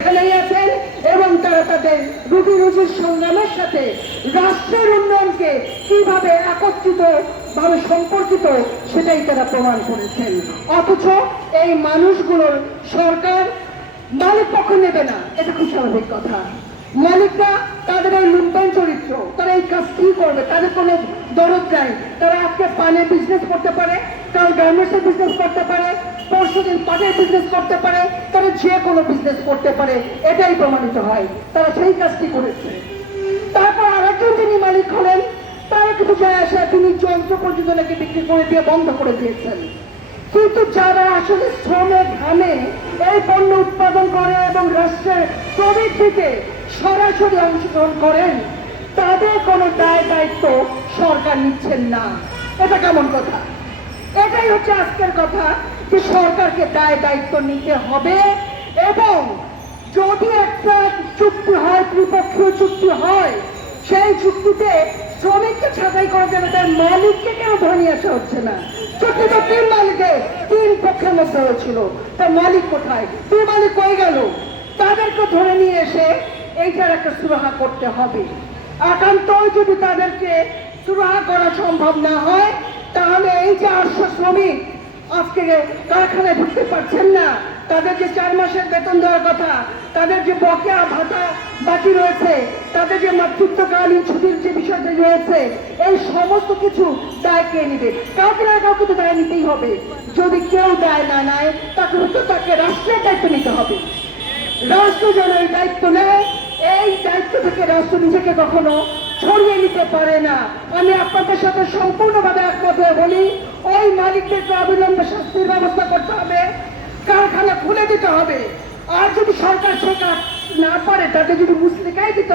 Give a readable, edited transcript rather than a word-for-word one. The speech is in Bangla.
এখানেই আছেন এবং তারা তাদের রুটি রুজির সংগ্রামের সাথে রাষ্ট্রের উন্নয়নকে কিভাবে একত্রিত ভাবে সম্পর্কিত সেটাই তারা প্রমাণ করেছেন। অথচ এই মানুষগুলোর সরকার মালিক পক্ষ নেবে না, এটা খুব স্বাভাবিক কথা। মালিকরা তাদের এই লুম্পেন চরিত্র, তারা এই কাজ কি করবে, তাদের কোনো দরদ নাই। তারা আজকে পানের বিজনেস করতে পারে, কাল গার্মেন্টসের বিজনেস করতে পারে, পরশুদিন পাটের বিজনেস করতে পারে, তারা যে কোনো বিজনেস করতে পারে, এটাই প্রমাণিত হয়। তারা সেই কাজটি করেছে। তারপর আরেকজন যিনি মালিক হলেন, তারা কিছু যায় আসে, তিনি যন্ত্র পর্যন্ত নাকি বিক্রি করে দিয়ে বন্ধ করে দিয়েছেন। কিন্তু যারা আসলে শ্রমে ঘামে এই পণ্য উৎপাদন করে এবং রাষ্ট্রের প্রবৃদ্ধিতে সরাসরি অংশগ্রহণ করেন, তাদের কোনো দায় দায়িত্ব সরকার নিচ্ছেন না। এটা কেমন কথা? এটাই হচ্ছে আজকের কথা, যে সরকারকে দায় দায়িত্ব নিতে হবে। এবং যদি একটা চুক্তি হয়, ত্রিপক্ষীয় চুক্তি হয়, সেই চুক্তিতে শ্রমিককে ছাঁটাই করা যাবে, তার মালিককে কেন ধরে নিয়ে আসা হচ্ছে না? চুক্তি তো তিন মালিকে, তিন পক্ষের মধ্যে হয়েছিল, তার মালিক কোথায়? দুই মালিক কই গেল? তাদেরকে ধরে নিয়ে এসে এইটার একটা সুরাহা করতে হবে। একান্ত যদি তাদেরকে সুরাহা করা সম্ভব না হয়, তাহলে এই যে 800 শ্রমিক আজকে কারখানায় ঢুকতে পারছেন না, তাদের যে 4 মাসের বেতন দেওয়ার কথা, তাদের যে বকেয়া ভাতা বাকি রয়েছে, তাদের যে মাতৃত্বকালীন ছুটির যে বিষয়টা রয়েছে, এই সমস্ত কিছু দায় কে নিবে? কাউকে না কাউকে তো দায় নিতেই হবে। যদি কেউ দায় না নেয়, তাকে রাষ্ট্রের দায়িত্ব নিতে হবে। রাষ্ট্র যেন এই দায়িত্ব নেয়, এই দায়িত্ব থেকে রাষ্ট্র নিজেকে কখনো ছড়িয়ে নিতে পারে না। আমি আপনাদের সাথে সম্পূর্ণভাবে একমত হয়ে বলি, ওই মালিকদেরকে অবিলম্বে শাস্তির ব্যবস্থা করতে হবে, কারখানা খুলে দিতে হবে। আর যদি সরকার সে কাজ না পারে, তাদের যদি মুসলিকাই দিতে